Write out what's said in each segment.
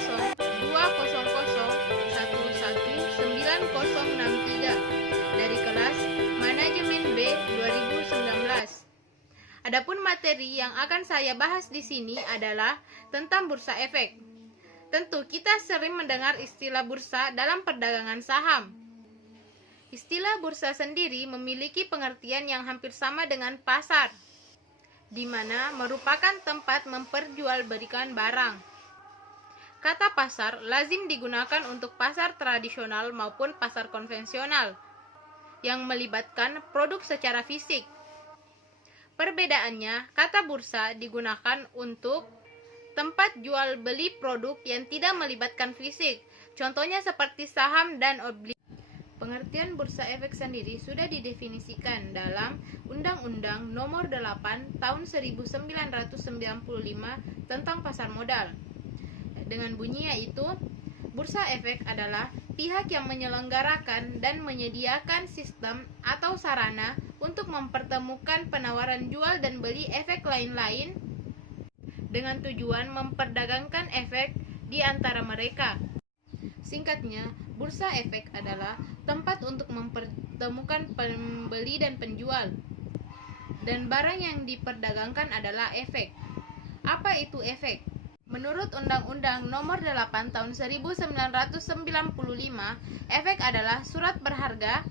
200119063 dari kelas Manajemen B 2019. Adapun materi yang akan saya bahas di sini adalah tentang bursa efek. Tentu kita sering mendengar istilah bursa dalam perdagangan saham. Istilah bursa sendiri memiliki pengertian yang hampir sama dengan pasar, di mana merupakan tempat memperjualbelikan barang. Kata pasar lazim digunakan untuk pasar tradisional maupun pasar konvensional yang melibatkan produk secara fisik. Perbedaannya, kata bursa digunakan untuk tempat jual beli produk yang tidak melibatkan fisik, contohnya seperti saham dan obligasi. Pengertian bursa efek sendiri sudah didefinisikan dalam Undang-Undang Nomor 8 Tahun 1995 tentang pasar modal. Dengan bunyi yaitu, bursa efek adalah pihak yang menyelenggarakan dan menyediakan sistem atau sarana untuk mempertemukan penawaran jual dan beli efek lain-lain dengan tujuan memperdagangkan efek di antara mereka. Singkatnya, bursa efek adalah tempat untuk mempertemukan pembeli dan penjual. Dan barang yang diperdagangkan adalah efek. Apa itu efek? Menurut Undang-Undang Nomor 8 Tahun 1995, efek adalah surat berharga,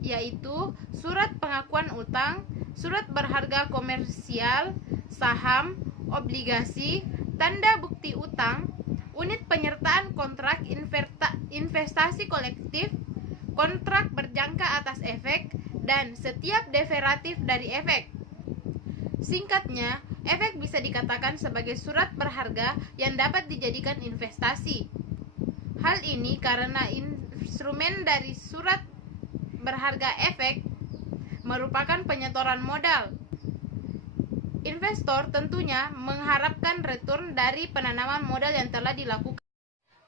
yaitu surat pengakuan utang, surat berharga komersial, saham, obligasi, tanda bukti utang, unit penyertaan kontrak investasi kolektif, kontrak berjangka atas efek, dan setiap derivatif dari efek. Singkatnya, efek bisa dikatakan sebagai surat berharga yang dapat dijadikan investasi. Hal ini karena instrumen dari surat berharga efek merupakan penyetoran modal. Investor tentunya mengharapkan return dari penanaman modal yang telah dilakukan.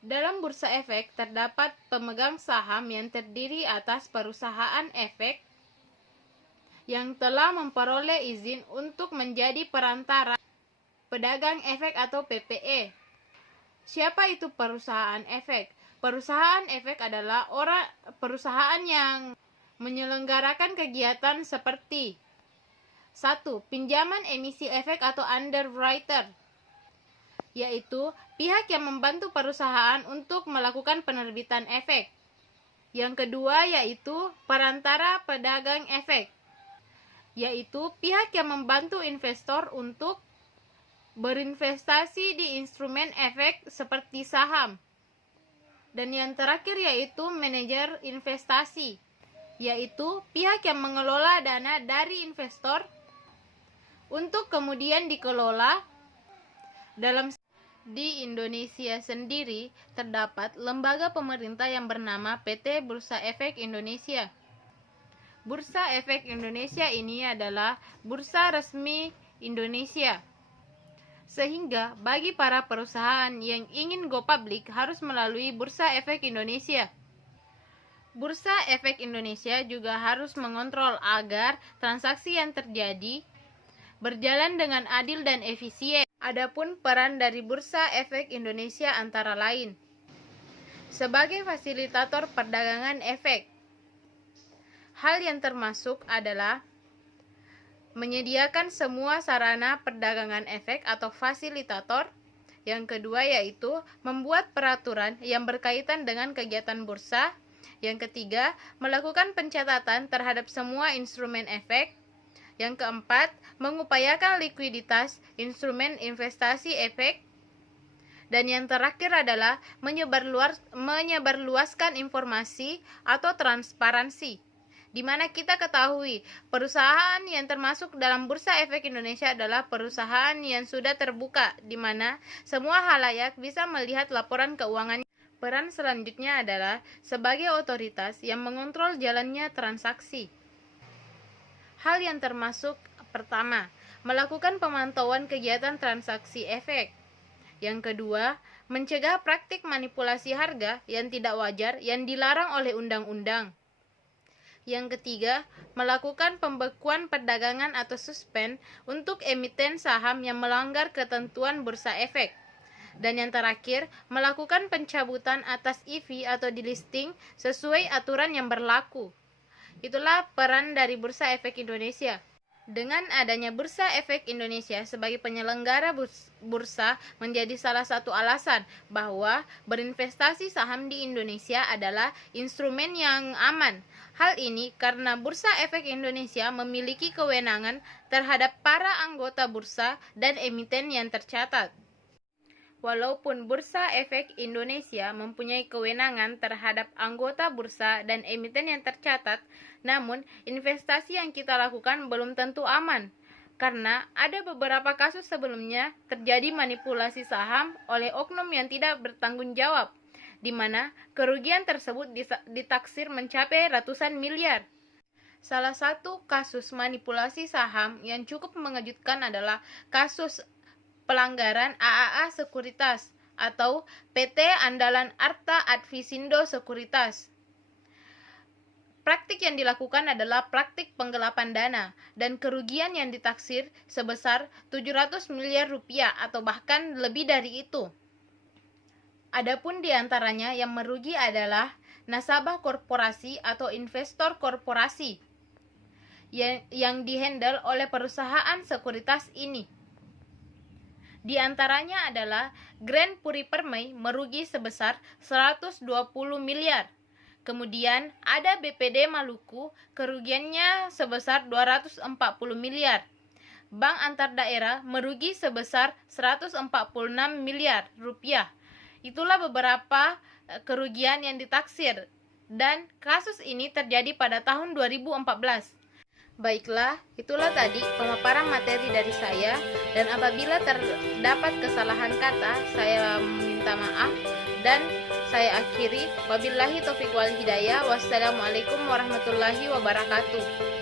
Dalam bursa efek terdapat pemegang saham yang terdiri atas perusahaan efek yang telah memperoleh izin untuk menjadi perantara pedagang efek atau PPE. Siapa itu perusahaan efek? Perusahaan efek adalah perusahaan yang menyelenggarakan kegiatan seperti 1. Pinjaman emisi efek atau underwriter, yaitu pihak yang membantu perusahaan untuk melakukan penerbitan efek. Yang kedua yaitu perantara pedagang efek, yaitu pihak yang membantu investor untuk berinvestasi di instrumen efek seperti saham. Dan yang terakhir yaitu manajer investasi, yaitu pihak yang mengelola dana dari investor untuk kemudian dikelola. Di Indonesia sendiri terdapat lembaga pemerintah yang bernama PT Bursa Efek Indonesia. Bursa Efek Indonesia ini adalah bursa resmi Indonesia, sehingga bagi para perusahaan yang ingin go public harus melalui Bursa Efek Indonesia. Bursa Efek Indonesia juga harus mengontrol agar transaksi yang terjadi berjalan dengan adil dan efisien. Adapun peran dari Bursa Efek Indonesia antara lain sebagai fasilitator perdagangan efek. Hal yang termasuk adalah menyediakan semua sarana perdagangan efek atau fasilitator. Yang kedua yaitu membuat peraturan yang berkaitan dengan kegiatan bursa. Yang ketiga, melakukan pencatatan terhadap semua instrumen efek. Yang keempat, mengupayakan likuiditas instrumen investasi efek. Dan yang terakhir adalah menyebarluaskan informasi atau transparansi, di mana kita ketahui perusahaan yang termasuk dalam Bursa Efek Indonesia adalah perusahaan yang sudah terbuka, di mana semua halayak bisa melihat laporan keuangannya. Peran selanjutnya adalah sebagai otoritas yang mengontrol jalannya transaksi. Hal yang termasuk pertama, melakukan pemantauan kegiatan transaksi efek. Yang kedua, mencegah praktik manipulasi harga yang tidak wajar yang dilarang oleh undang-undang. Yang ketiga, melakukan pembekuan perdagangan atau suspend untuk emiten saham yang melanggar ketentuan bursa efek. Dan yang terakhir, melakukan pencabutan atas EV atau delisting sesuai aturan yang berlaku. Itulah peran dari Bursa Efek Indonesia. Dengan adanya Bursa Efek Indonesia sebagai penyelenggara bursa menjadi salah satu alasan bahwa berinvestasi saham di Indonesia adalah instrumen yang aman. Hal ini karena Bursa Efek Indonesia memiliki kewenangan terhadap para anggota bursa dan emiten yang tercatat. Walaupun Bursa Efek Indonesia mempunyai kewenangan terhadap anggota bursa dan emiten yang tercatat, namun investasi yang kita lakukan belum tentu aman, karena ada beberapa kasus sebelumnya terjadi manipulasi saham oleh oknum yang tidak bertanggung jawab, di mana kerugian tersebut ditaksir mencapai ratusan miliar. Salah satu kasus manipulasi saham yang cukup mengejutkan adalah kasus pelanggaran AAA Sekuritas atau PT Andalan Arta Advisindo Sekuritas. Praktik yang dilakukan adalah praktik penggelapan dana dan kerugian yang ditaksir sebesar 700 miliar rupiah atau bahkan lebih dari itu. Adapun di antaranya yang merugi adalah nasabah korporasi atau investor korporasi yang dihandle oleh perusahaan sekuritas ini. Di antaranya adalah Grand Puri Permai merugi sebesar 120 miliar. Kemudian ada BPD Maluku, kerugiannya sebesar 240 miliar. Bank Antar Daerah merugi sebesar 146 miliar rupiah. Itulah beberapa kerugian yang ditaksir dan kasus ini terjadi pada tahun 2014. Baiklah, itulah tadi pemaparan materi dari saya, dan apabila terdapat kesalahan kata, saya minta maaf dan saya akhiri. Wabillahi taufiq wal hidayah. Wassalamualaikum warahmatullahi wabarakatuh.